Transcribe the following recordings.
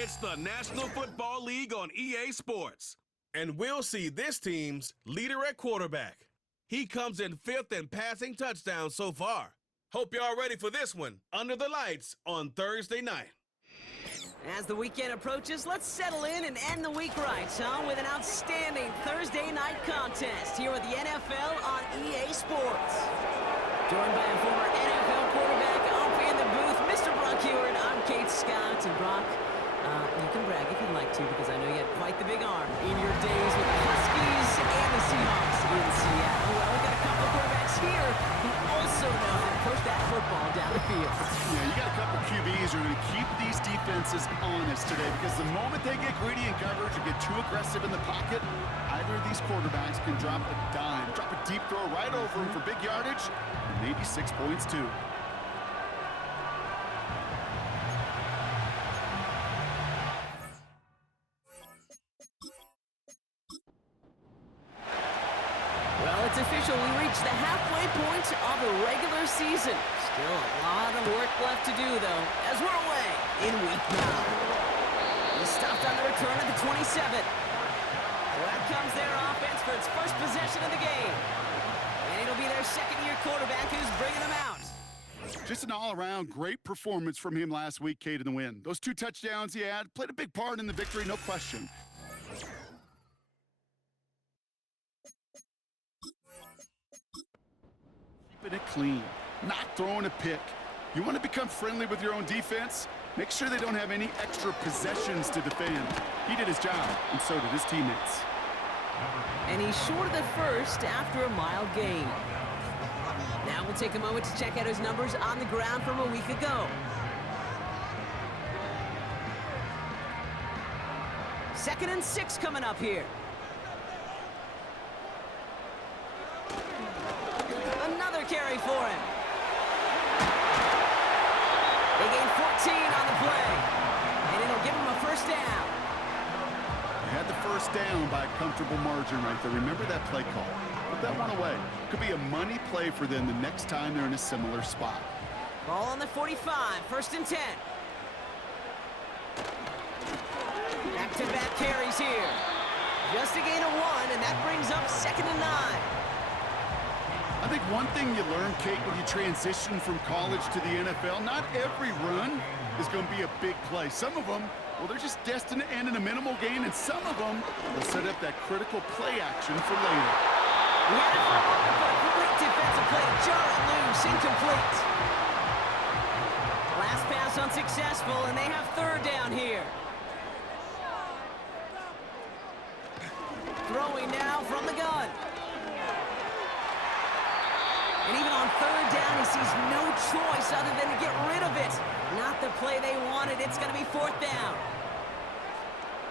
It's the National Football League on EA Sports. And we'll see this team's leader at quarterback. He comes in 5th in passing touchdowns so far. Hope y'all ready for this one under the lights on Thursday night. As the weekend approaches, let's settle in and end the week right, huh? With an outstanding Thursday night contest here with the NFL on EA Sports. Joined by a former NFL quarterback up in the booth, Mr. Brock Heward. I'm Kate Scott. And Brock, you can brag if you'd like to, because I know you had quite the big arm in your days with the Huskies and the Seahawks in Seattle. Well, we've got a couple of quarterbacks here who also know how to push that football down the field. Yeah, you got a couple QBs who are going to keep these defenses honest today, because the moment they get greedy in coverage or get too aggressive in the pocket, either of these quarterbacks can drop a dime, drop a deep throw right over them for big yardage, and maybe 6 points too. Well, it's official. We reached the halfway point of the regular season. Still a lot of work left to do, though, as we're away in week 9. He stopped on the return at the 27. So out comes their offense for its first possession of the game. And it'll be their second-year quarterback who's bringing them out. Just an all-around great performance from him last week, Kate, in the win. Those 2 touchdowns he had played a big part in the victory, no question. Keeping it clean, not throwing a pick. You want to become friendly with your own defense? Make sure they don't have any extra possessions to defend. He did his job, and so did his teammates. And he's short of the first after a mild gain. Now we'll take a moment to check out his numbers on the ground from a week ago. 2nd and 6 coming up here. Another carry for him. They gain 14 on the play, and it'll give him a first down. They had the first down by a comfortable margin right there. Remember that play call. Put that one away. Could be a money play for them the next time they're in a similar spot. Ball on the 45, 1st and 10. Back-to-back carries here. Just a gain of 1, and that brings up 2nd and 9. I think one thing you learn, Kate, when you transition from college to the NFL, not every run is going to be a big play. Some of them, well, they're just destined to end in a minimal gain, and some of them will set up that critical play action for later. He had it for a moment, but a great defensive play. Jar it loose, incomplete. Last pass unsuccessful, and they have 3rd down here. Throwing now from the gun. And even on 3rd down, he sees no choice other than to get rid of it. Not the play they wanted. It's going to be 4th down.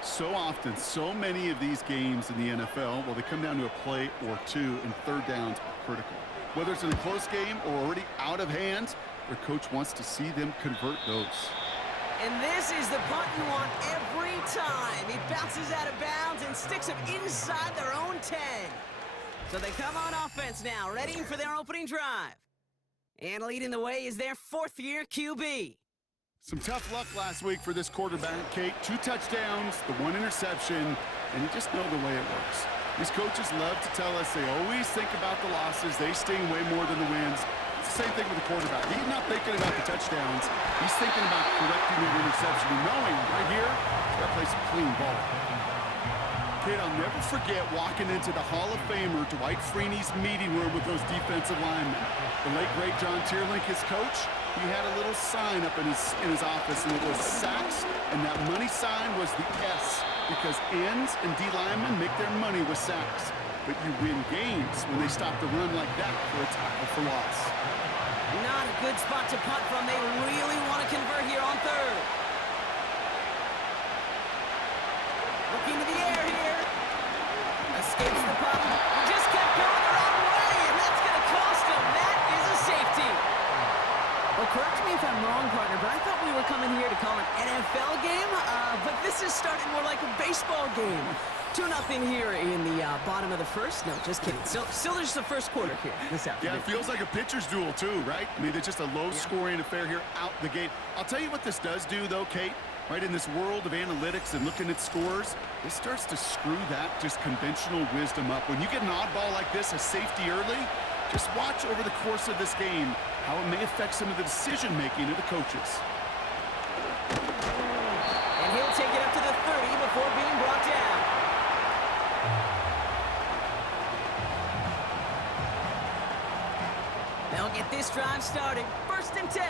So often, so many of these games in the NFL, well, they come down to a play or 2, and 3rd downs are critical. Whether it's in a close game or already out of hand, their coach wants to see them convert those. And this is the punt you want every time. He bounces out of bounds and sticks them inside their own 10. So they come on offense now, ready for their opening drive. And leading the way is their 4th-year QB. Some tough luck last week for this quarterback, Kate. 2 touchdowns, the 1 interception, and you just know the way it works. These coaches love to tell us they always think about the losses. They sting way more than the wins. It's the same thing with the quarterback. He's not thinking about the touchdowns. He's thinking about correcting the interception and knowing right here, he's got to play some clean ball. Kate, I'll never forget walking into the Hall of Famer Dwight Freeney's meeting room with those defensive linemen. The late, great John Tierlink, his coach, he had a little sign up in his office, and it was sacks, and that money sign was the S, because ends and D linemen make their money with sacks. But you win games when they stop the run like that for a tackle for loss. Not a good spot to punt from. They really want to convert here on 3rd. Looking to the air here. Escapes the punt. Just kept going the wrong way, and that's going to cost him. That is a safety. Well, correct me if I'm wrong, partner, but I thought we were coming here to call an NFL game, but this is starting more like a baseball game. 2-0 here in the bottom of the first. No, just kidding. Still there's the first quarter here this afternoon. Yeah, it feels like a pitcher's duel too, right? I mean, it's just a low-scoring affair here out the gate. I'll tell you what this does do, though, Kate. Right, in this world of analytics and looking at scores, this starts to screw that just conventional wisdom up. When you get an oddball like this, a safety early, just watch over the course of this game how it may affect some of the decision-making of the coaches. And he'll take it up to the 30 before being brought down. They'll get this drive started. 1st and 10.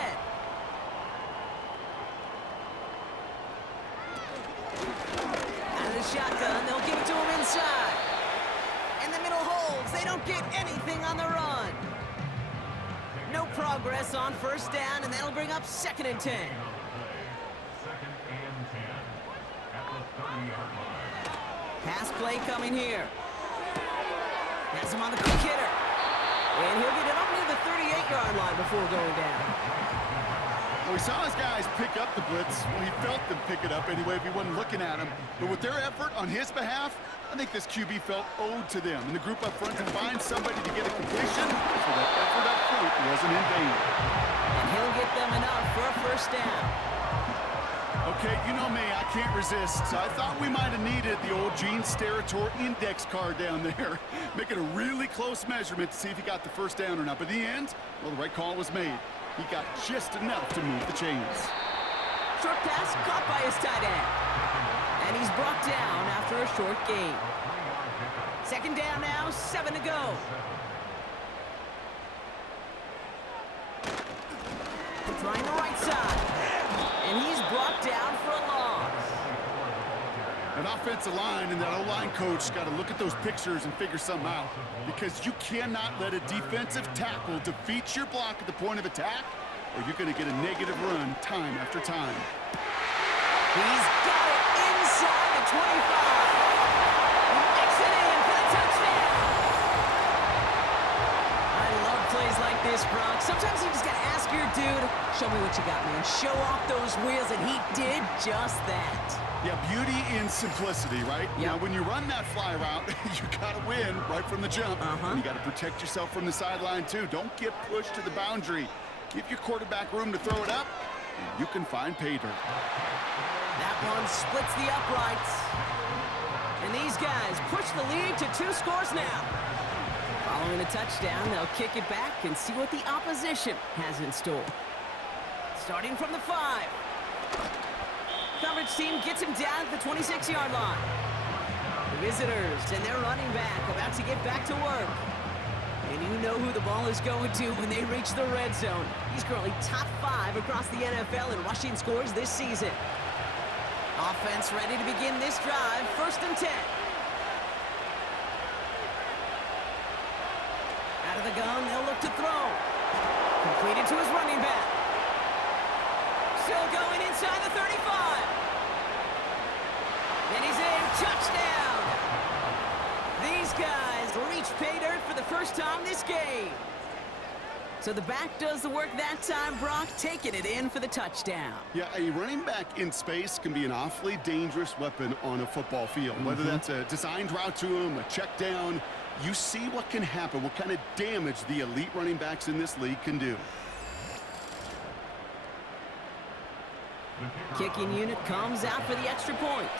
Out of the shotgun, they'll give it to him inside. And the middle holds. They don't get anything on the run. No progress on 1st down, and that'll bring up 2nd and 10. Pass play coming here. Has him on the quick hitter. And he'll get it up near the 38-yard line before going down. Well, we saw his guys pick up the blitz. Well, he felt them pick it up anyway if he wasn't looking at him. But with their effort on his behalf, I think this QB felt owed to them. And the group up front to find somebody to get a completion, so that effort up front wasn't in vain. And he'll get them enough for a 1st down. Okay, you know me, I can't resist. So I thought we might have needed the old Gene Steratore index card down there. Making a really close measurement to see if he got the 1st down or not. But in the end, well, the right call was made. He got just enough to move the chains. Short pass caught by his tight end. And he's brought down after a short gain. 2nd down now, 7 to go. Trying the right side. And he's brought down for a loss. An offensive line and that O-line coach got to look at those pictures and figure something out. Because you cannot let a defensive tackle defeat your block at the point of attack, or you're going to get a negative run time after time. He's got it inside the 25. He makes it in for the touchdown. I love plays like this, Brock. Sometimes you just got to ask your dude, show me what you got, man. Show off those wheels, and he did just that. Yeah, beauty in simplicity, right? Yep. Now, when you run that fly route, you got to win right from the jump. And you got to protect yourself from the sideline, too. Don't get pushed to the boundary. Give your quarterback room to throw it up, and you can find pay dirt. That one splits the uprights. And these guys push the lead to 2 scores now. Following a touchdown, they'll kick it back and see what the opposition has in store. Starting from the 5. Coverage team gets him down at the 26-yard line. The visitors and their running back about to get back to work. And you know who the ball is going to when they reach the red zone. He's currently top 5 across the NFL in rushing scores this season. Offense ready to begin this drive. 1st and 10. Out of the gun, they'll look to throw. Completed to his running back. Still going inside the 35. And he's in. Touchdown. These guys reach pay dirt for the first time this game. So the back does the work that time, Brock, taking it in for the touchdown. Yeah, a running back in space can be an awfully dangerous weapon on a football field. Whether that's a designed route to him, a check down, you see what can happen, what kind of damage the elite running backs in this league can do. Kicking unit comes out for the extra point.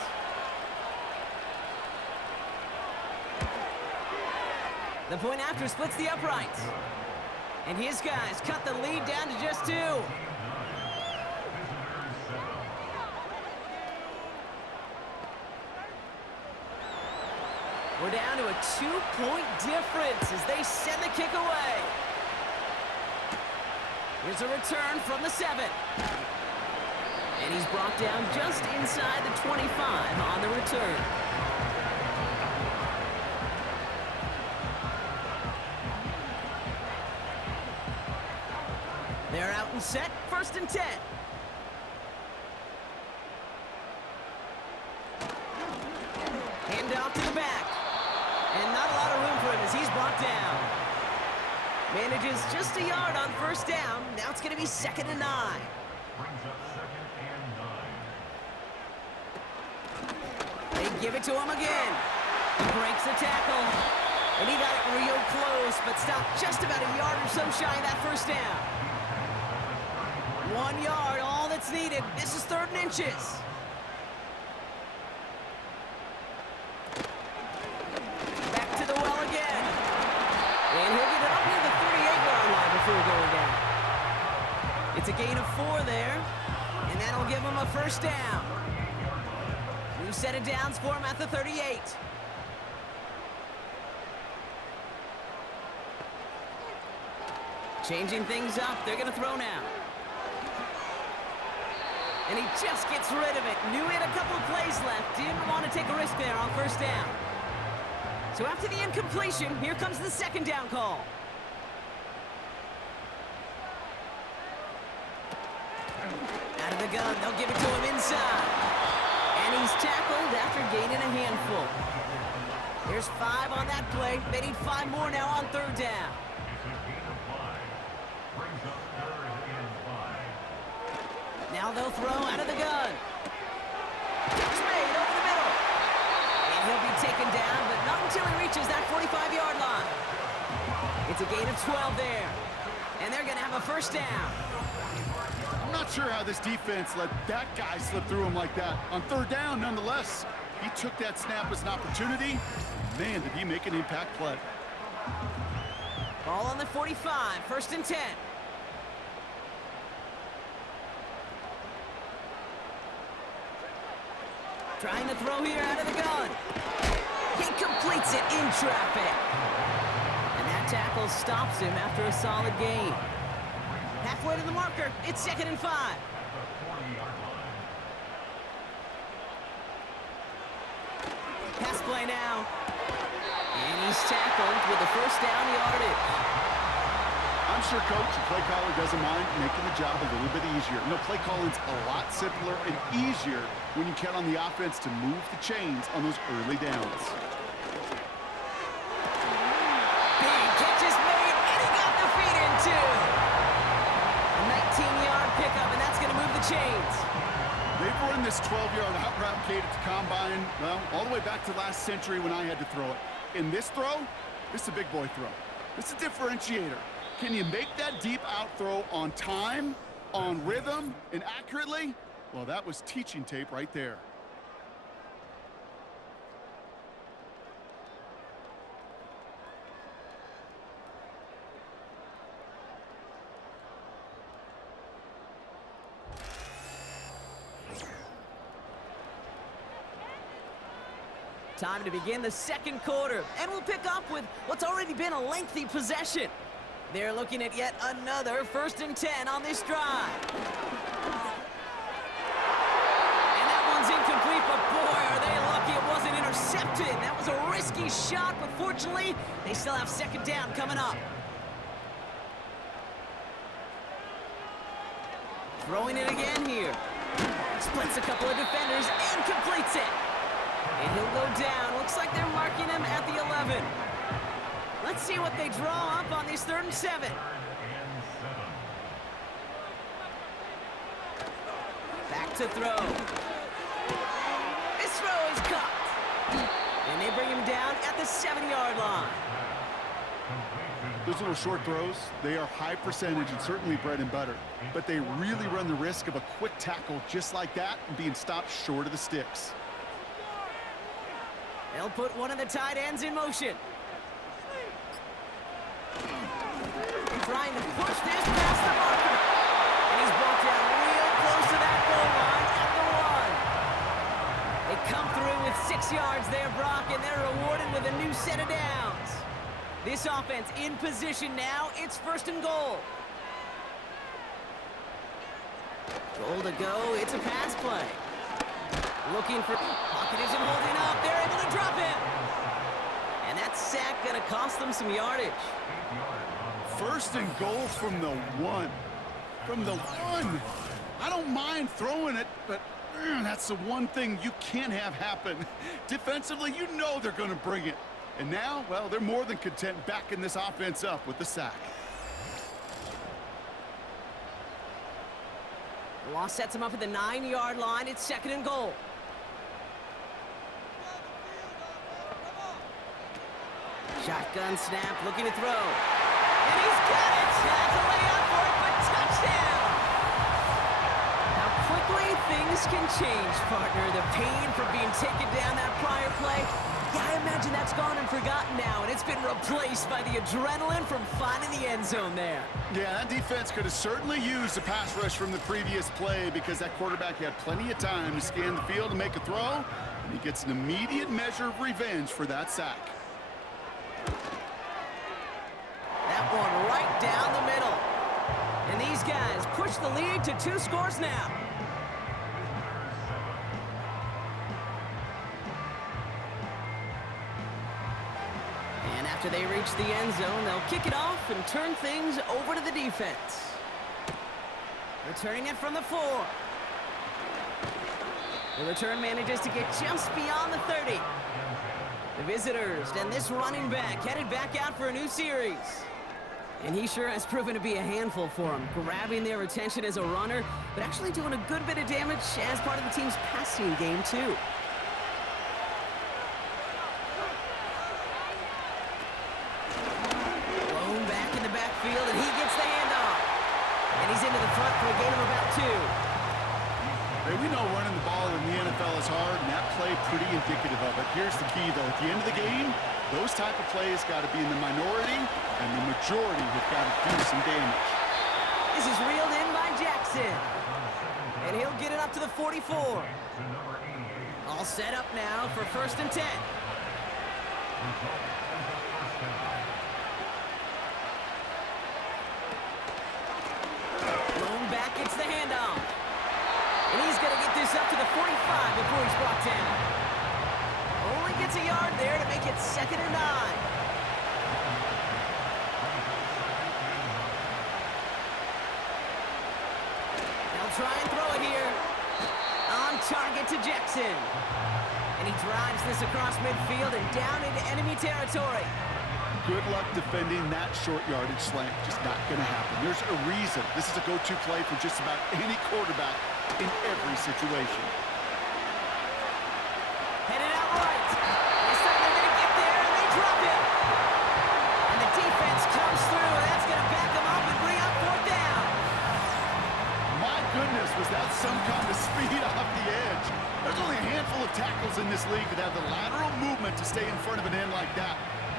The point after splits the uprights. And his guys cut the lead down to just 2. We're down to a 2-point difference as they send the kick away. Here's a return from the 7. And he's brought down just inside the 25 on the return. They're out and set. 1st and 10. Hand off to the back. And not a lot of room for him as he's brought down. Manages just a yard on 1st down. Now it's going to be 2nd and 9. They give it to him again. He breaks the tackle. And he got it real close, but stopped just about a yard or so shy of that 1st down. 1 yard, all that's needed. This is 3rd and inches. It's a gain of 4 there, and that'll give him a first down. New set of downs for him at the 38. Changing things up, they're going to throw now. And he just gets rid of it. Knew he had a couple of plays left. Didn't want to take a risk there on first down. So after the incompletion, here comes the second down call. Out of the gun, they'll give it to him inside. And he's tackled after gaining a handful. There's 5 on that play. They need 5 more now on third down. Now they'll throw out of the gun. Catch made over the middle. And he'll be taken down, but not until he reaches that 45-yard line. It's a gain of 12 there. And they're going to have a first down. I'm not sure how this defense let that guy slip through him like that. On third down, nonetheless, he took that snap as an opportunity. Man, did he make an impact play. Ball on the 45, first and 10. Trying to throw here out of the gun. He completes it in traffic. And that tackle stops him after a solid gain. Halfway to the marker, it's 2nd and 5. Pass play now. And he's tackled with the first down yardage. I'm sure coach and play caller doesn't mind making the job a little bit easier. No, play calling's a lot simpler and easier when you count on the offense to move the chains on those early downs. Big catch is made, and he got the feet in too. A 19-yard pickup, and that's going to move the chains. They've run this 12-yard out route, Kate, at the combine, well, all the way back to last century when I had to throw it. In this throw, this is a big boy throw. This is a differentiator. Can you make that deep out throw on time, on rhythm, and accurately? Well, that was teaching tape right there. Time to begin the second quarter, and we'll pick up with what's already been a lengthy possession. They're looking at yet another 1st and 10 on this drive. And that one's incomplete, but boy, are they lucky it wasn't intercepted. That was a risky shot, but fortunately, they still have 2nd down coming up. Throwing it again here. Splits a couple of defenders and completes it. And he'll go down. Looks like they're marking him at the 11. Let's see what they draw up on these 3rd and 7. Back to throw. This throw is caught. And they bring him down at the 7-yard line. Those little short throws, they are high percentage and certainly bread and butter. But they really run the risk of a quick tackle just like that and being stopped short of the sticks. They'll put one of the tight ends in motion. Trying to push this past the marker. And he's brought down real close to that goal line at the 1. They come through with 6 yards there, Brock, and they're rewarded with a new set of downs. This offense in position now. It's 1st and goal. Goal to go. It's a pass play. Looking for... Pocket isn't holding up. They're able to drop him. And that sack going to cost them some yardage. 1st and goal from the 1. From the 1. I don't mind throwing it, but that's the one thing you can't have happen. Defensively, you know they're going to bring it. And now, well, they're more than content backing this offense up with the sack. The loss sets him up at the 9-yard line. It's 2nd and goal. Shotgun snap, looking to throw. And he's got it! That's a layup for it, but touchdown! How quickly things can change, partner. The pain from being taken down that prior play, Yeah, I imagine that's gone and forgotten now, and it's been replaced by the adrenaline from finding the end zone there. Yeah, that defense could have certainly used a pass rush from the previous play because that quarterback had plenty of time to scan the field and make a throw, and he gets an immediate measure of revenge for that sack. That one right down the middle. And these guys push the lead to 2 scores now. And after they reach the end zone, they'll kick it off and turn things over to the defense. Returning it from the 4. The return manages to get just beyond the 30. The visitors and this running back headed back out for a new series. And he sure has proven to be a handful for them, grabbing their attention as a runner, but actually doing a good bit of damage as part of the team's passing game, too. Blown back in the backfield, and he gets the handoff. And he's into the front for a gain of about 2. Hey, we know running the ball in the NFL is hard, and that play pretty indicative of it. Here's the key, though. At the end of the game, those type of plays got to be in the minority, and the majority have got to do some damage. This is reeled in by Jackson. And he'll get it up to the 44. All set up now for 1st and 10. Blown back, gets the handoff. And he's going to get this up to the 45 before he's brought down. Only gets a yard there to make it 2nd and 9. They'll try and throw it here. On target to Jackson. And he drives this across midfield and down into enemy territory. Good luck defending that short yardage slant. Just not going to happen. There's a reason. This is a go-to play for just about any quarterback in every situation. Headed out right. They they're going to get there, and they drop him. And the defense comes through, and that's going to back them up and bring up 4th down. My goodness, was that some kind of speed off the edge. There's only a handful of tackles in this league that have the lateral movement to stay in front of an end like that.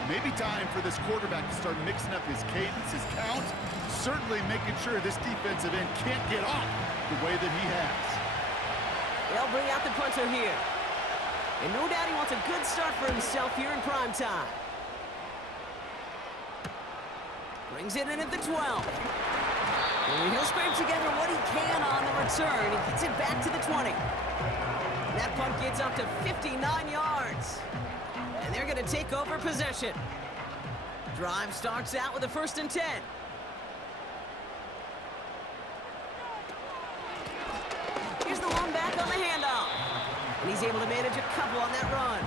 Maybe time for this quarterback to start mixing up his cadence, his count, certainly making sure this defensive end can't get off the way that he has. They'll bring out the punter here. And no doubt he wants a good start for himself here in prime time. Brings it in at the 12. And he'll scrape together what he can on the return. He gets it back to the 20. That punt gets up to 59 yards. And they're going to take over possession. Drive starts out with a 1st and 10. Here's the one back on the handoff. And he's able to manage a couple on that run.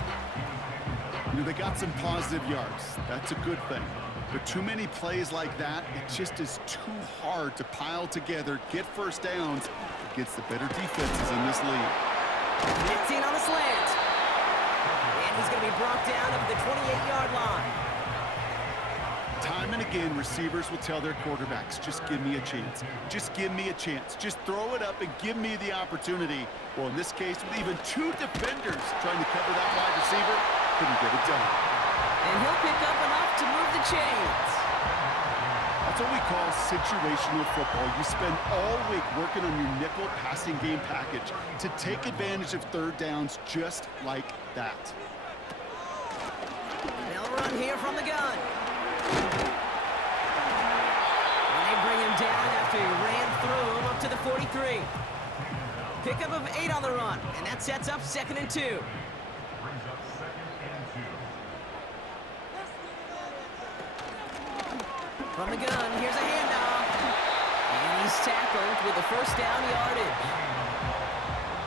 You know, they got some positive yards. That's a good thing. But too many plays like that, it just is too hard to pile together, get 1st downs against the better defenses in this league. Blitzing on the slant. And he's going to be brought down at the 28-yard line. Time and again, receivers will tell their quarterbacks, just give me a chance. Just give me a chance. Just throw it up and give me the opportunity. Well, in this case, with even 2 defenders trying to cover that wide receiver, couldn't get it done. And he'll pick up enough to move the chains. That's what we call situational football. You spend all week working on your nickel passing game package to take advantage of 3rd downs just like that. They'll run here from the gun. And they bring him down after he ran through him up to the 43. Pickup of 8 on the run, and that sets up 2nd and 2. From the gun, here's a handoff. And he's tackled with the 1st down yardage.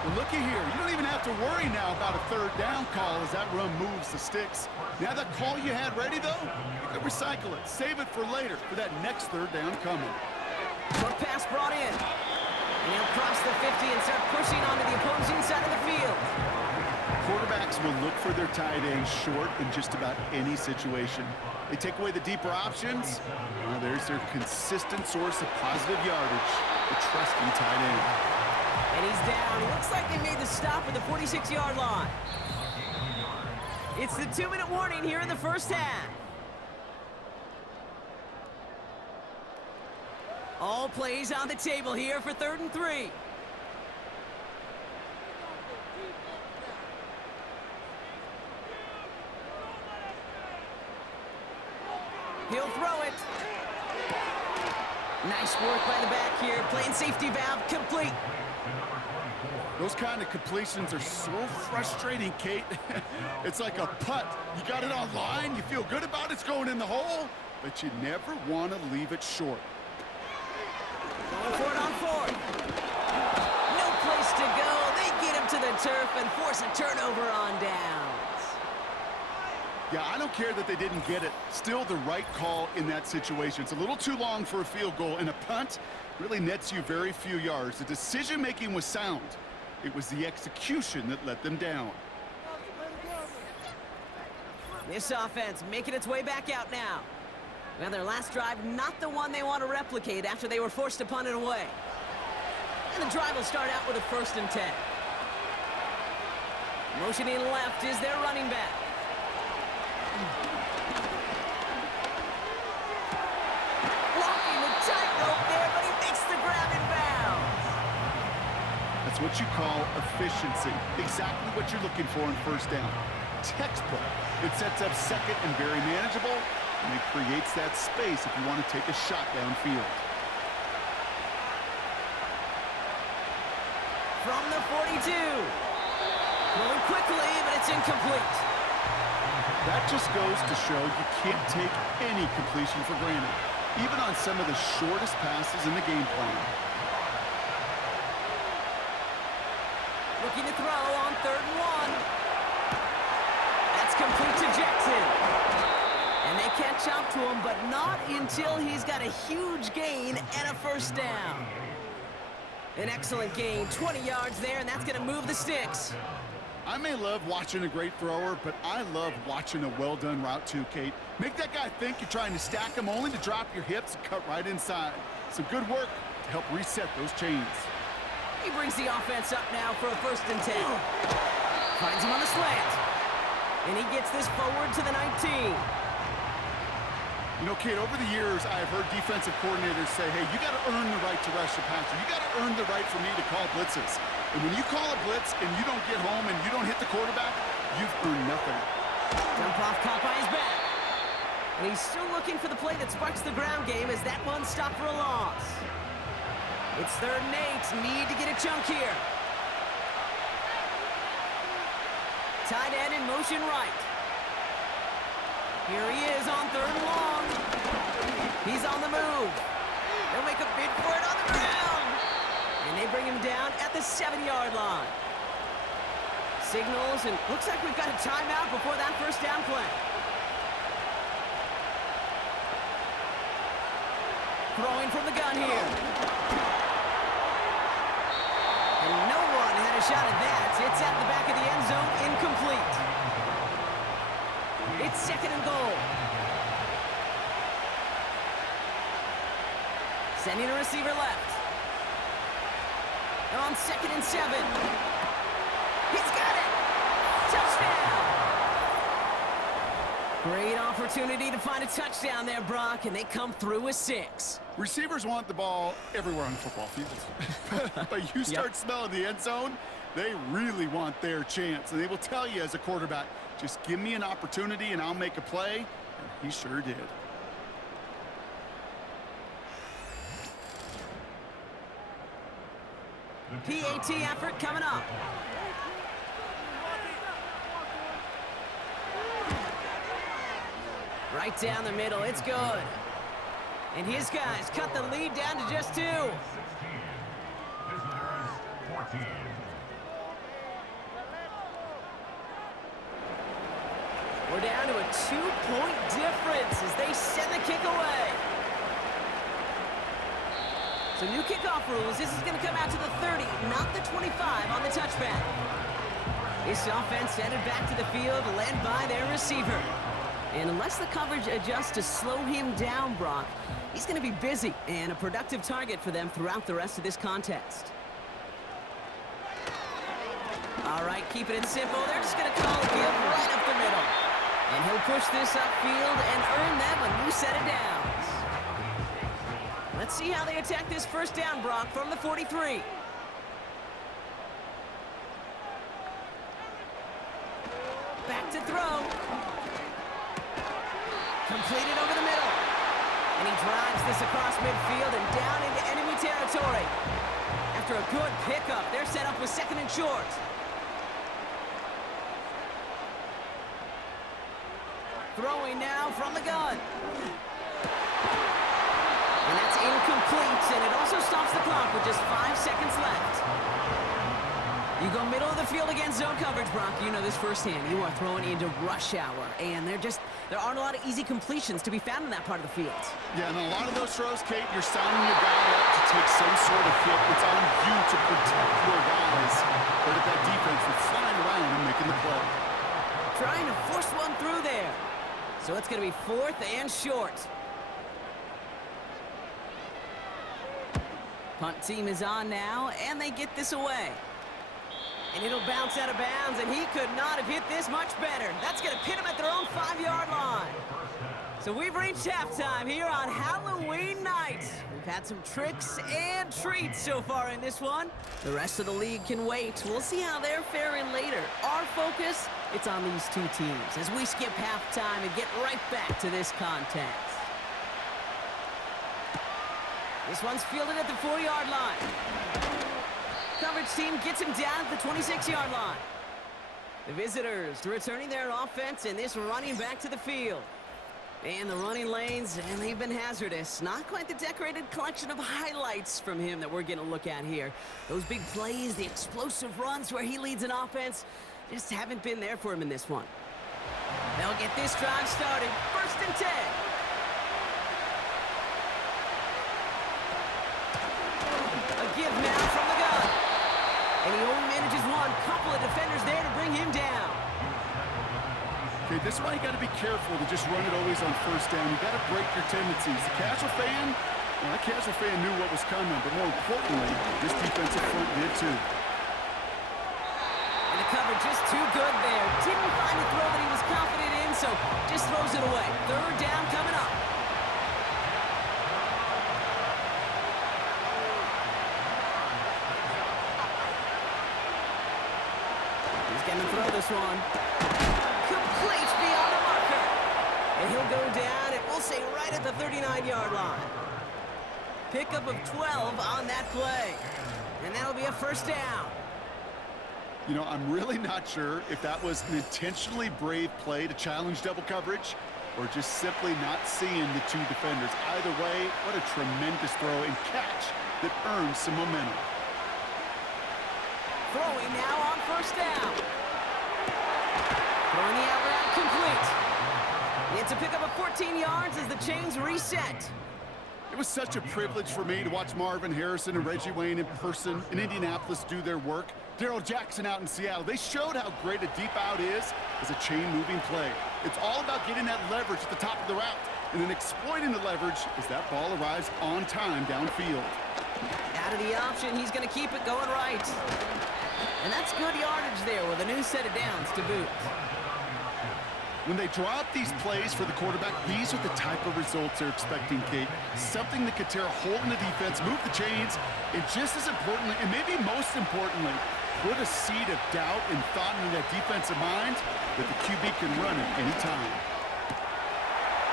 Well, looky here. You don't even have to worry now about a 3rd down call as that run moves the sticks. Now that call you had ready, though, you can recycle it. Save it for later for that next 3rd down coming. Short pass brought in. And he'll cross the 50 and start pushing onto the opposing side of the field. Quarterbacks will look for their tight end short in just about any situation. They take away the deeper options. Well, there's their consistent source of positive yardage, the trusting tight end. And he's down. Looks like they made the stop at the 46-yard line. It's the 2-minute warning here in the first half. All plays on the table here for 3rd and 3. He'll throw it. Nice work by the back here. Playing safety valve complete. Those kind of completions are so frustrating, Kate. It's like a putt. You got it on line, you feel good about it's going in the hole, but you never want to leave it short. Going for it on 4th. No place to go. They get him to the turf and force a turnover on downs. Yeah, I don't care that they didn't get it. Still the right call in that situation. It's a little too long for a field goal, and a punt really nets you very few yards. The decision-making was sound. It was the execution that let them down. This offense making its way back out now. Well, their last drive, not the one they want to replicate after they were forced to punt it away. And the drive will start out with a 1st and 10. Motioning left is their running back. Walking the tightrope there, but he makes the grab in bounds. That's what you call efficiency. Exactly what you're looking for in 1st down. Textbook. It sets up 2nd and very manageable, and it creates that space if you want to take a shot downfield. From the 42. Going quickly, but it's incomplete. That just goes to show you can't take any completion for granted, even on some of the shortest passes in the game plan. Looking to throw on 3rd and 1. That's complete to Jackson. And they catch up to him, but not until he's got a huge gain and a 1st down. An excellent gain, 20 yards there, and that's going to move the sticks. I may love watching a great thrower, but I love watching a well-done route too, Kate. Make that guy think you're trying to stack him only to drop your hips and cut right inside. Some good work to help reset those chains. He brings the offense up now for a 1st and 10. Finds him on the slant. And he gets this forward to the 19. You know, Kate, over the years, I've heard defensive coordinators say, hey, you got to earn the right to rush the passer. You got to earn the right for me to call blitzes. And when you call a blitz and you don't get home and you don't hit the quarterback, you've earned nothing. Dump off caught by his back. And he's still looking for the play that sparks the ground game as that one stopped for a loss. It's 3rd and 8. Need to get a chunk here. Tight end in motion right. Here he is on 3rd and long. He's on the move. They'll make a bid for it on the ground. And they bring him down at the 7-yard line. Signals, and looks like we've got a timeout before that 1st down play. Throwing from the gun here. And no one had a shot at that. It's at the back of the end zone, incomplete. It's 2nd and goal. Sending a receiver left. On 2nd and 7. He's got it! Touchdown! Great opportunity to find a touchdown there, Brock, and they come through with 6. Receivers want the ball everywhere on football fields. But you start smelling the end zone, they really want their chance. And they will tell you as a quarterback, just give me an opportunity and I'll make a play. And he sure did. PAT effort coming up. Right down the middle, it's good. And his guys cut the lead down to just 2. We're down to a 2-point difference as they send the kick away. So new kickoff rules. This is going to come out to the 30, not the 25 on the touchback. This offense headed back to the field, led by their receiver. And unless the coverage adjusts to slow him down, Brock, he's going to be busy and a productive target for them throughout the rest of this contest. All right, keeping it simple. They're just going to call a give right up the middle. middle. And he'll push this upfield and earn them a new set of downs. Let's see how they attack this first down, Brock, from the 43. Back to throw. Completed over the middle. And he drives this across midfield and down into enemy territory. After a good pickup, they're set up with 2nd and short. Throwing now from the gun. And that's incomplete, and it also stops the clock with just 5 seconds left. You go middle of the field against zone coverage, Brock. You know this firsthand. You are throwing into rush hour, and there aren't a lot of easy completions to be found in that part of the field. Yeah, and a lot of those throws, Kate, you're signing your guy up to take some sort of hit. It's on you to protect your guys. But at that defense, it's flying around and making the play. Trying to force one through there. So it's going to be 4th and short. Punt team is on now, and they get this away. And it'll bounce out of bounds, and he could not have hit this much better. That's going to pin him at their own 5-yard line. So we've reached halftime here on Halloween night. We've had some tricks and treats so far in this one. The rest of the league can wait. We'll see how they're faring later. Our focus, it's on these two teams as we skip halftime and get right back to this contest. This one's fielded at the 4-yard line. Coverage team gets him down at the 26-yard line. The visitors returning their offense and this running back to the field. And the running lanes, and they've been hazardous. Not quite the decorated collection of highlights from him that we're going to look at here. Those big plays, the explosive runs where he leads an offense, just haven't been there for him in this one. They'll get this drive started. 1st and 10. A give now from the gun. And he only manages one. Couple of defenders there to bring him down. Okay, this is why you got to be careful to just run it always on 1st down. You got to break your tendencies. The casual fan, well, that casual fan knew what was coming, but more importantly, this defensive front did too. And the cover just too good there. Didn't find a throw that he was confident in, so just throws it away. 3rd down coming up. He's going to throw this one. Complete beyond the marker. And he'll go down, and we'll say right at the 39-yard line. Pickup of 12 on that play. And that'll be a 1st down. You know, I'm really not sure if that was an intentionally brave play to challenge double coverage or just simply not seeing the two defenders. Either way, what a tremendous throw and catch that earns some momentum. Throwing now on 1st down. Throwing the out route complete. It's a pickup of 14 yards as the chains reset. It was such a privilege for me to watch Marvin Harrison and Reggie Wayne in person in Indianapolis do their work. Darrell Jackson out in Seattle. They showed how great a deep out is as a chain-moving play. It's all about getting that leverage at the top of the route and then exploiting the leverage as that ball arrives on time downfield. Out of the option, he's going to keep it going right. And that's good yardage there with a new set of downs to boot. When they draw up these plays for the quarterback, these are the type of results they're expecting, Kate. Something that could tear a hole in the defense, move the chains, and just as importantly, and maybe most importantly, put a seed of doubt and thought into that defensive mind that the QB can run at any time.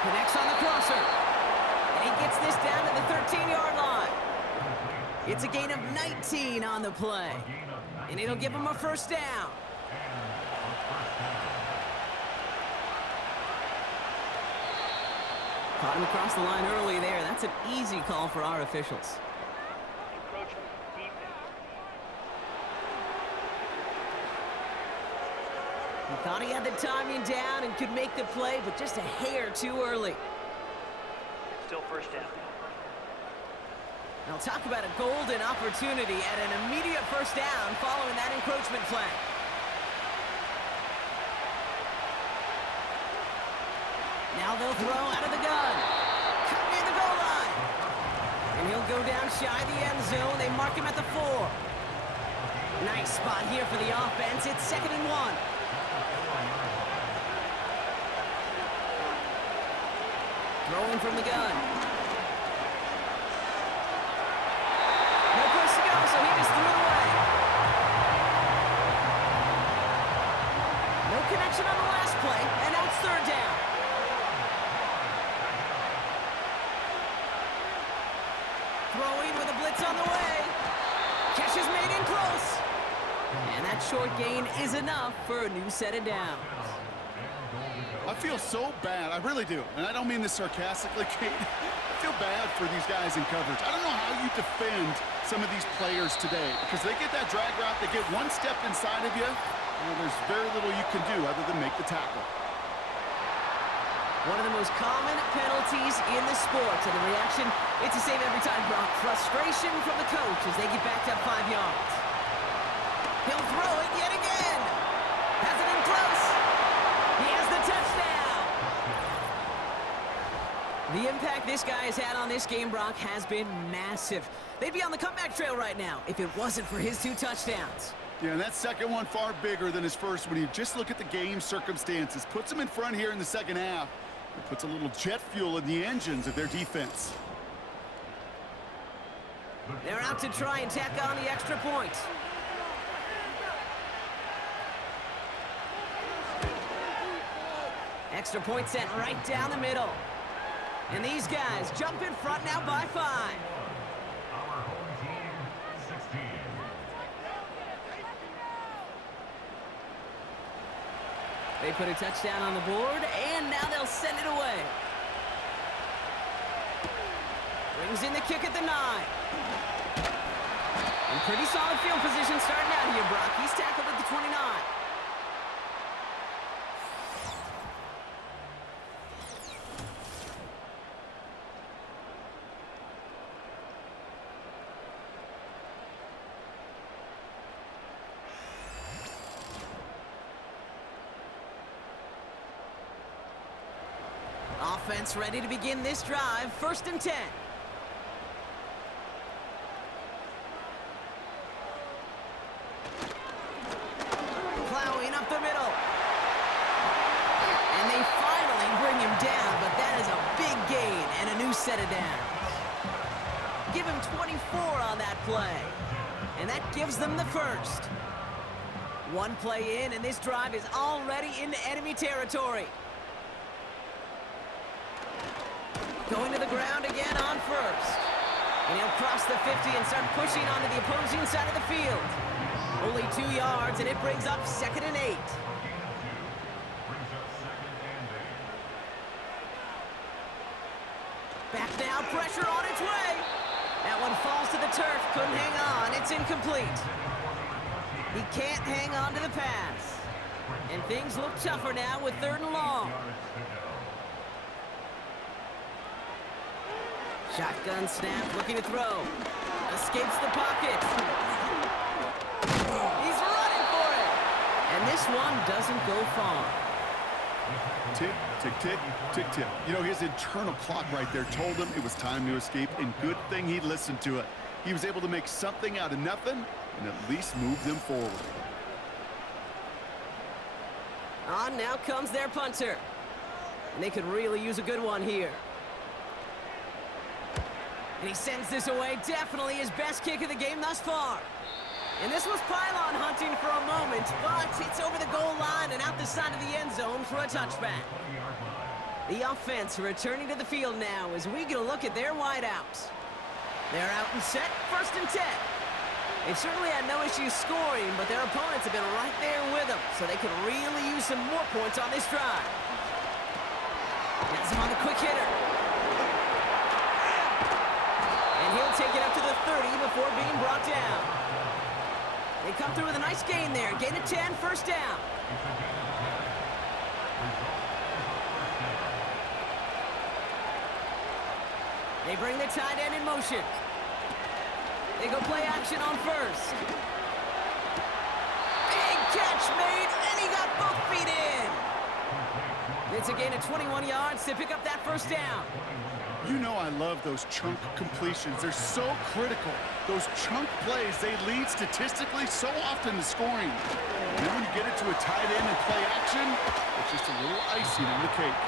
Connects on the crosser. And he gets this down to the 13-yard line. It's a gain of 19 on the play. And it'll give him a 1st down. Caught him across the line early there. That's an easy call for our officials. He thought he had the timing down and could make the play, but just a hair too early. Still 1st down. Now talk about a golden opportunity at an immediate 1st down following that encroachment flag. Now they'll throw out of the gun. Cut near the goal line. And he'll go down shy of the end zone. They mark him at the 4. Nice spot here for the offense. It's 2nd and 1. Throwing from the gun. No place to go, so he just threw it away. No connection on the last play, and now it's third down. Throwing with a blitz on the way. Catch is made in close. And that short gain is enough for a new set of downs. I feel so bad. I really do. And I don't mean this sarcastically, Kate. I feel bad for these guys in coverage. I don't know how you defend some of these players today because they get that drag route, they get one step inside of you, and there's very little you can do other than make the tackle. One of the most common penalties in the sport. And the reaction, it's a save every time, Brock. Frustration from the coach as they get backed up 5 yards. He'll throw it yet again. Has it in close. He has the touchdown. The impact this guy has had on this game, Brock, has been massive. They'd be on the comeback trail right now if it wasn't for his 2 touchdowns. Yeah, and that second one far bigger than his first when you just look at the game circumstances. Puts him in front here in the second half. It puts a little jet fuel in the engines of their defense. They're out to try and tack on the extra point. Extra point sent right down the middle. And these guys jump in front now by 5. They put a touchdown on the board, and now they'll send it away. Brings in the kick at the 9. And pretty solid field position starting out here, Brock. He's tackled at the 29. Offense ready to begin this drive. 1st and 10. Plowing up the middle. And they finally bring him down, but that is a big gain and a new set of downs. Give him 24 on that play. And that gives them the first. One play in, and this drive is already into enemy territory. Going to the ground again on 1st. And he'll cross the 50 and start pushing onto the opposing side of the field. Only 2 yards, and it brings up 2nd and 8. Back now, pressure on its way. That one falls to the turf, couldn't hang on. It's incomplete. He can't hang on to the pass. And things look tougher now with 3rd and long. Shotgun snap, looking to throw. Escapes the pocket. He's running for it. And this one doesn't go far. Tick, tick, tick, tick, tick. You know, his internal clock right there told him it was time to escape, and good thing he listened to it. He was able to make something out of nothing and at least move them forward. On now comes their punter. And they could really use a good one here. And he sends this away, definitely his best kick of the game thus far. And this was pylon hunting for a moment, but it's over the goal line and out the side of the end zone for a touchback. The offense returning to the field now as we get a look at their wideouts. They're out and set, 1st and 10. They've certainly had no issues scoring, but their opponents have been right there with them, so they could really use some more points on this drive. Has him on the quick hitter. He'll take it up to the 30 before being brought down. They come through with a nice gain there. Gain of 10, 1st down. They bring the tight end in motion. They go play action on 1st. Big catch made, and he got both feet in. It's a gain of 21 yards to pick up that 1st down. You know I love those chunk completions. They're so critical. Those chunk plays, they lead statistically so often to scoring. And then when you get it to a tight end and play action, it's just a little icing on the cake.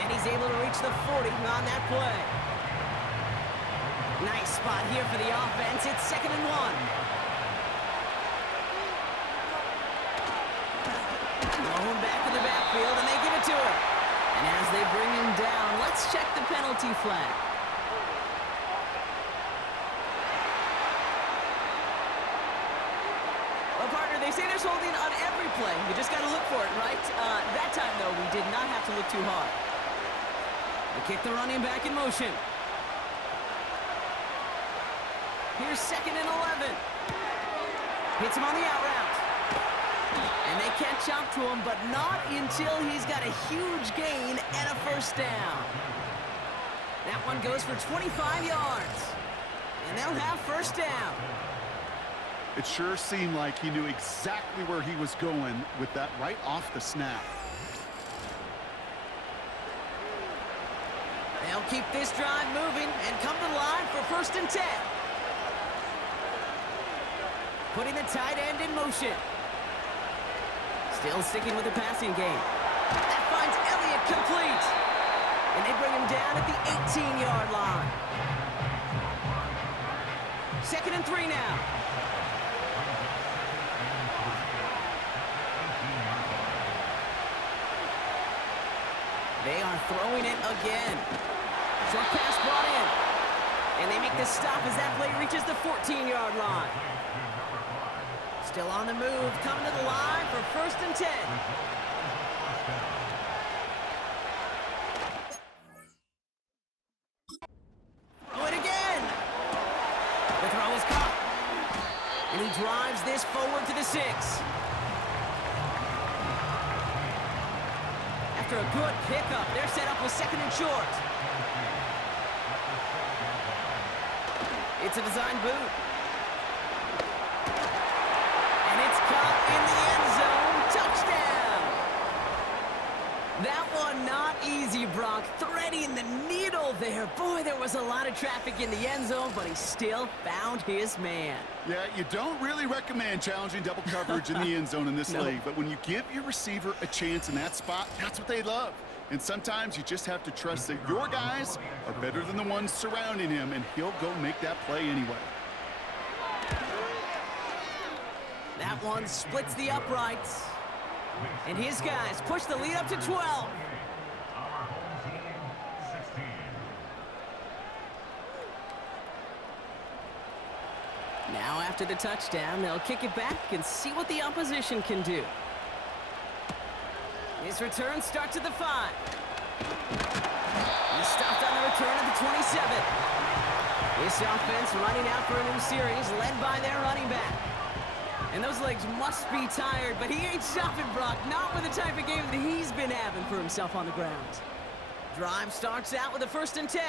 And he's able to reach the 40 on that play. Nice spot here for the offense. It's 2nd and 1. Thrown back to the backfield, and they give it to him. And as they bring him down, let's check the penalty flag. Well, partner, they say there's holding on every play. You just got to look for it, right? That time, though, we did not have to look too hard. They kick the running back in motion. Here's 2nd and 11. Hits him on the out route. And they catch up to him, but not until he's got a huge gain and a 1st down. That one goes for 25 yards. And they'll have 1st down. It sure seemed like he knew exactly where he was going with that right off the snap. They'll keep this drive moving and come to the line for 1st and 10. Putting the tight end in motion. Still sticking with the passing game. That finds Elliott complete. And they bring him down at the 18-yard line. 2nd and 3 now. They are throwing it again. Short pass brought in. And they make the stop as that play reaches the 14-yard line. Still on the move, coming to the line for 1st and 10. Throw it again. The throw is caught. And he drives this forward to the 6. After a good pickup, they're set up with 2nd and short. It's a design boot. And it's caught in the end zone. Touchdown! That one not easy, Brock. Threading the needle there. Boy, there was a lot of traffic in the end zone, but he still found his man. Yeah, you don't really recommend challenging double coverage in the end zone in this league, but when you give your receiver a chance in that spot, that's what they love. And sometimes you just have to trust that your guys are better than the ones surrounding him, and he'll go make that play anyway. That one splits the uprights. And his guys push the lead up to 12. Now after the touchdown, they'll kick it back and see what the opposition can do. His return starts at the 5. He's stopped on the return at the 27. This offense running out for a new series, led by their running back. And those legs must be tired, but he ain't stopping, Brock. Not with the type of game that he's been having for himself on the ground. Drive starts out with a 1st and 10.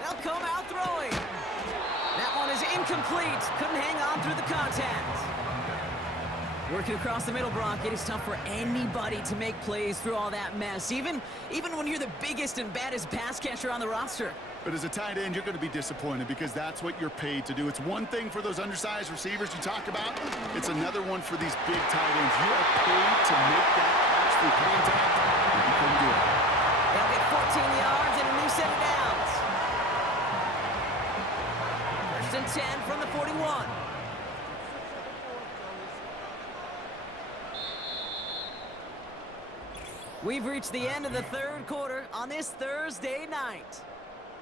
They'll come out throwing. That one is incomplete. Couldn't hang on through the contact. Working across the middle, Brock. It is tough for anybody to make plays through all that mess, even when you're the biggest and baddest pass catcher on the roster. But as a tight end, you're going to be disappointed because that's what you're paid to do. It's one thing for those undersized receivers you talk about. It's another one for these big tight ends. You are paid to make that pass through contact, and you couldn't do it. They'll get 14 yards and a new set of downs. 1st and 10 from the 41. We've reached the end of the 3rd quarter on this Thursday night.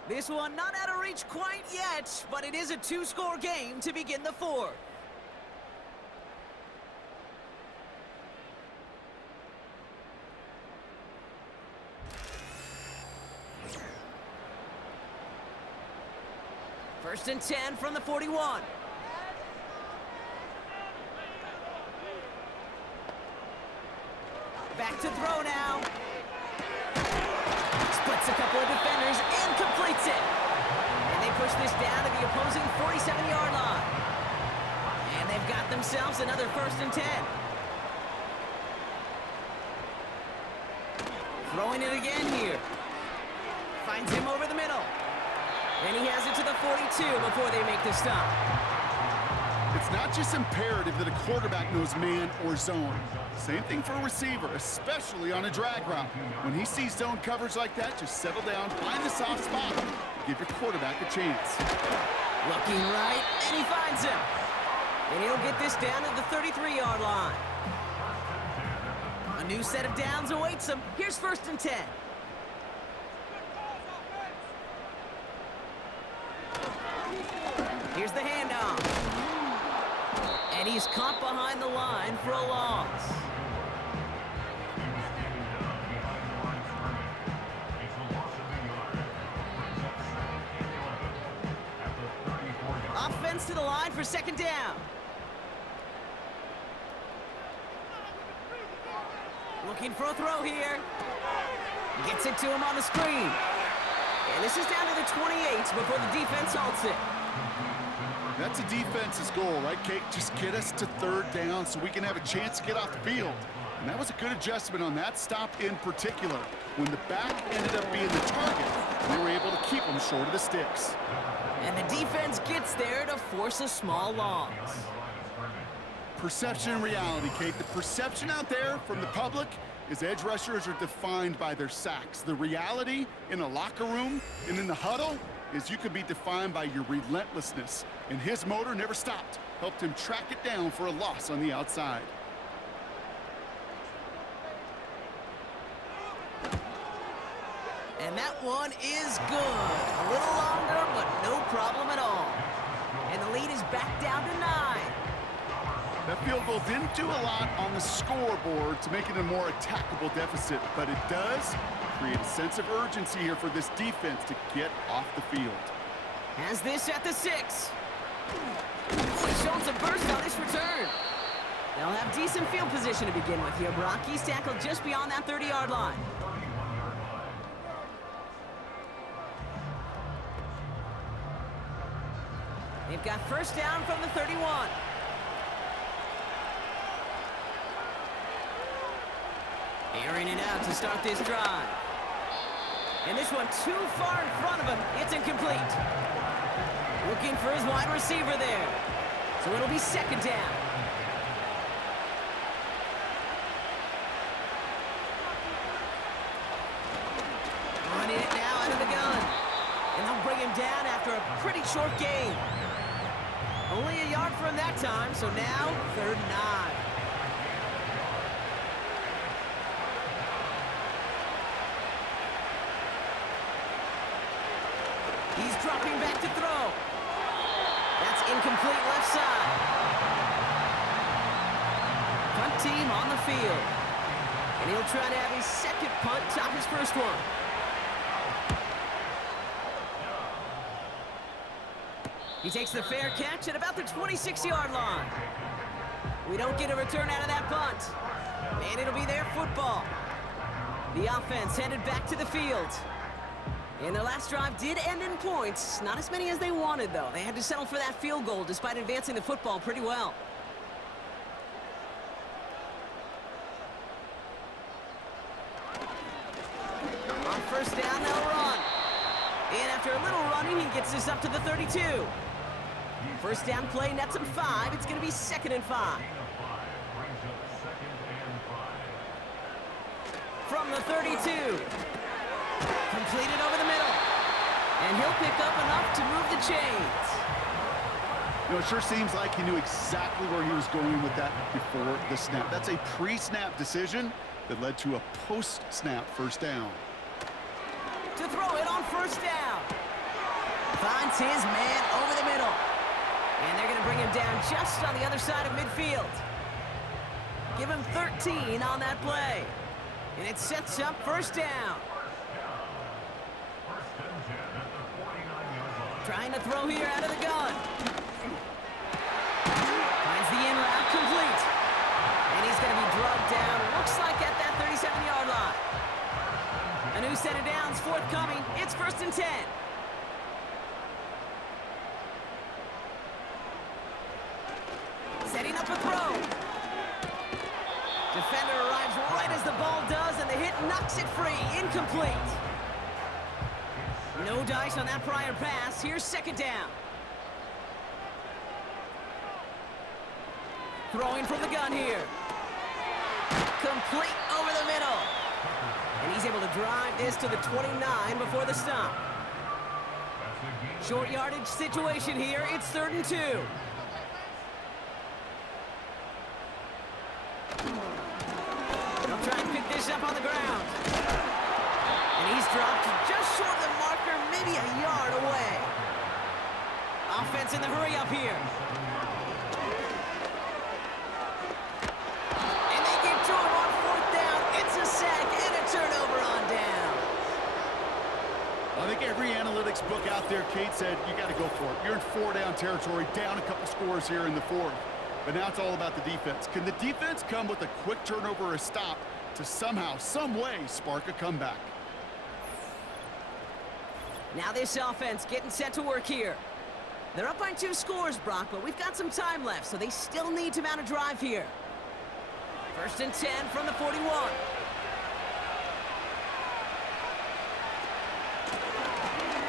This one not out of reach quite yet, but it is a 2-score game to begin the 4th. First and 10 from the 41. Back to throw now. Splits a couple of defenders and completes it. And they push this down to the opposing 47-yard line. And they've got themselves another 1st and 10. Throwing it again here. Finds him over the middle. And he has it to the 42 before they make the stop. It's not just imperative that a quarterback knows man or zone. Same thing for a receiver, especially on a drag route. When he sees zone coverage like that, just settle down, find the soft spot, and give your quarterback a chance. Looking right, and he finds him. And he'll get this down to the 33-yard line. A new set of downs awaits him. Here's 1st and 10. Here's the handoff. And he's caught behind the line for a loss. Offense to the line for 2nd down. Looking for a throw here. Gets it to him on the screen. And this is down to the 28 before the defense halts it. That's a defense's goal, right, Kate? Just get us to 3rd down so we can have a chance to get off the field. And that was a good adjustment on that stop in particular. When the back ended up being the target, they were able to keep him short of the sticks. And the defense gets there to force a small loss. Perception and reality, Kate. The perception out there from the public is edge rushers are defined by their sacks. The reality in a locker room and in the huddle is you can be defined by your relentlessness. And his motor never stopped. Helped him track it down for a loss on the outside. And that one is good. A little longer, but no problem at all. And the lead is back down to 9. That field goal didn't do a lot on the scoreboard to make it a more attackable deficit, but it does create a sense of urgency here for this defense to get off the field. Has this at the 6. He's showing some burst on this return. They'll have decent field position to begin with here, Brock. He's tackled just beyond that 30-yard line. They've got 1st down from the 31. Airing it out to start this drive. And this one too far in front of him. It's incomplete. Looking for his wide receiver there. So it'll be 2nd down. Running it now out of the gun. And they'll bring him down after a pretty short gain. Only a yard for him that time, so now 3rd and 9. He's dropping back to throw. That's incomplete left side. Punt team on the field. And he'll try to have his 2nd punt top his 1st one. He takes the fair catch at about the 26-yard line. We don't get a return out of that punt. And it'll be their football. The offense headed back to the field. And their last drive did end in points. Not as many as they wanted, though. They had to settle for that field goal despite advancing the football pretty well. On 1st down, they'll run. And after a little running, he gets this up to the 32. 1st down play nets him 5. It's going to be 2nd and 5. From the 32. Completed over the middle. And he'll pick up enough to move the chains. You know, it sure seems like he knew exactly where he was going with that before the snap. That's a pre-snap decision that led to a post-snap 1st down. To throw it on 1st down. Finds his man over the middle. And they're going to bring him down just on the other side of midfield. Give him 13 on that play. And it sets up 1st down. Trying to throw here out of the gun. Finds the in route complete. And he's going to be drugged down, looks like at that 37-yard line. A new set of downs forthcoming. It's 1st and 10. Setting up a throw. Defender arrives right as the ball does, and the hit knocks it free. Incomplete. No dice on that prior pass. Here's 2nd down. Throwing from the gun here. Complete over the middle. And he's able to drive this to the 29 before the stop. Short yardage situation here. It's 3rd and 2. They'll try and pick this up on the ground. And he's dropped just short of the marker, maybe a yard away. Offense in the hurry up here. And they get to him on 4th down. It's a sack and a turnover on down. I think every analytics book out there, Kate, said you got to go for it. You're in 4-down territory, down a couple scores here in the 4th. But now it's all about the defense. Can the defense come with a quick turnover or a stop to somehow, some way, spark a comeback? Now this offense getting set to work here. They're up by 2 scores, Brock, but we've got some time left, so they still need to mount a drive here. 1st and 10 from the 41.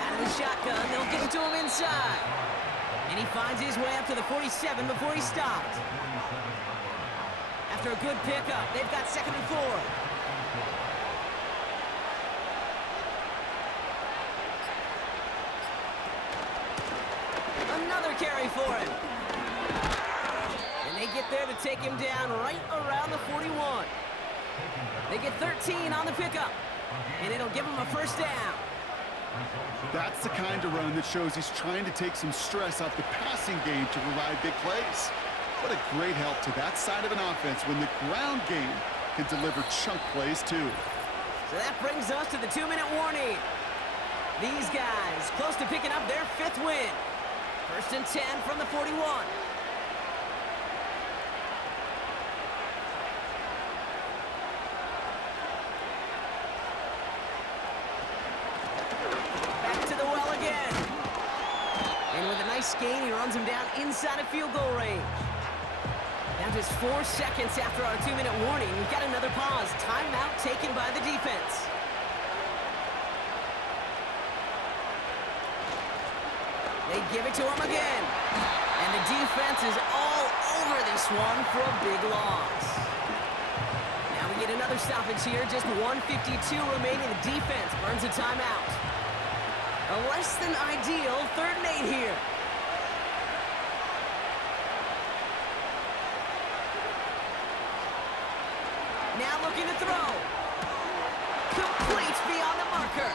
Out of the shotgun, they'll get it to him inside. And he finds his way up to the 47 before he stopped. After a good pickup, they've got 2nd and 4. Another carry for him. And they get there to take him down right around the 41. They get 13 on the pickup. And it'll give him a 1st down. That's the kind of run that shows he's trying to take some stress off the passing game to provide big plays. What a great help to that side of an offense when the ground game can deliver chunk plays too. So that brings us to the 2-minute warning. These guys close to picking up their 5th win. 1st and 10 from the 41. Back to the well again. And with a nice gain, he runs him down inside of field goal range. Now just 4 seconds after our 2-minute warning, we've got another pause. Timeout taken by the defense. They give it to him again. And the defense is all over this one for a big loss. Now we get another stoppage here. Just 1:52 remaining. The defense burns a timeout. A less than ideal 3rd and 8 here. Now looking to throw. Complete beyond the marker.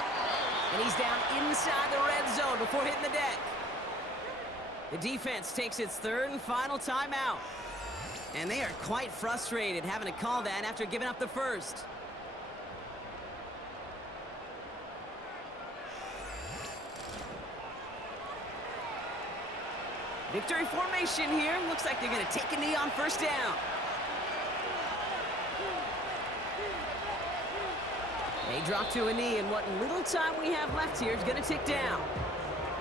And he's down inside the red zone before hitting the deck. The defense takes its 3rd and final timeout. And they are quite frustrated having to call that after giving up the 1st. Victory formation here. Looks like they're going to take a knee on 1st down. They drop to a knee, and what little time we have left here is going to tick down.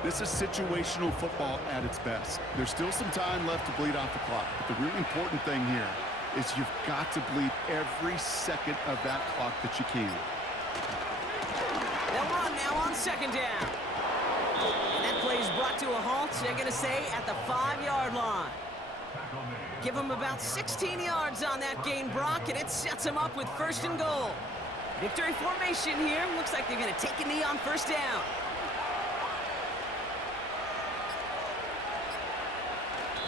This is situational football at its best. There's still some time left to bleed off the clock, but the really important thing here is you've got to bleed every second of that clock that you can. They'll run now on 2nd down. And that play is brought to a halt, they're going to say, at the 5-yard line. Give them about 16 yards on that gain, Brock, and it sets them up with 1st and goal. Victory formation here. Looks like they're going to take a knee on 1st down.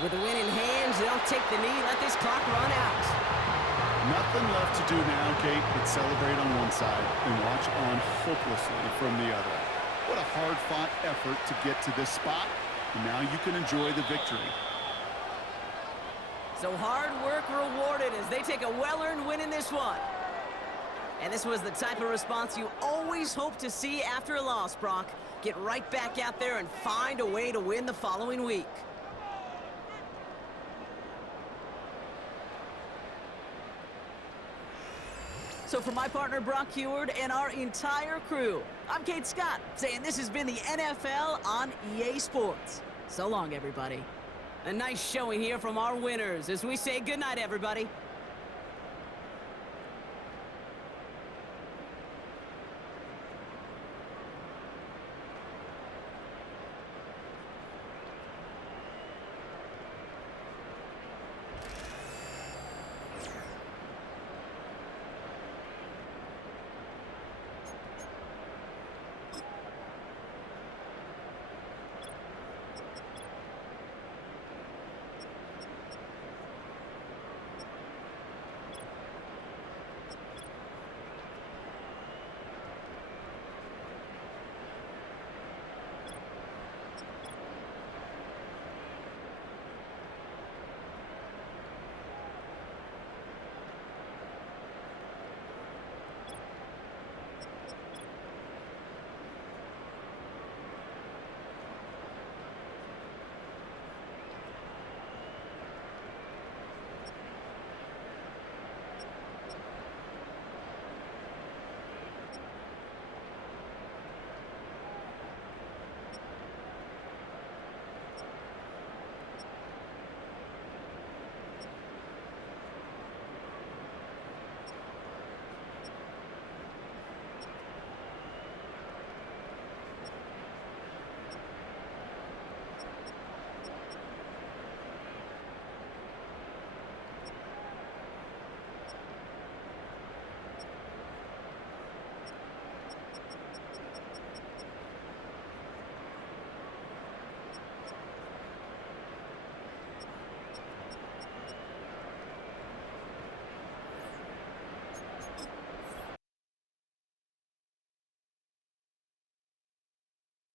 With the win in hands, they'll take the knee, let this clock run out. Nothing left to do now, Kate, but celebrate on one side and watch on hopelessly from the other. What a hard-fought effort to get to this spot, and now you can enjoy the victory. So hard work rewarded as they take a well-earned win in this one. And this was the type of response you always hope to see after a loss, Brock. Get right back out there and find a way to win the following week. So for my partner, Brock Heward, and our entire crew, I'm Kate Scott, saying this has been the NFL on EA Sports. So long, everybody. A nice showing here from our winners as we say goodnight, everybody.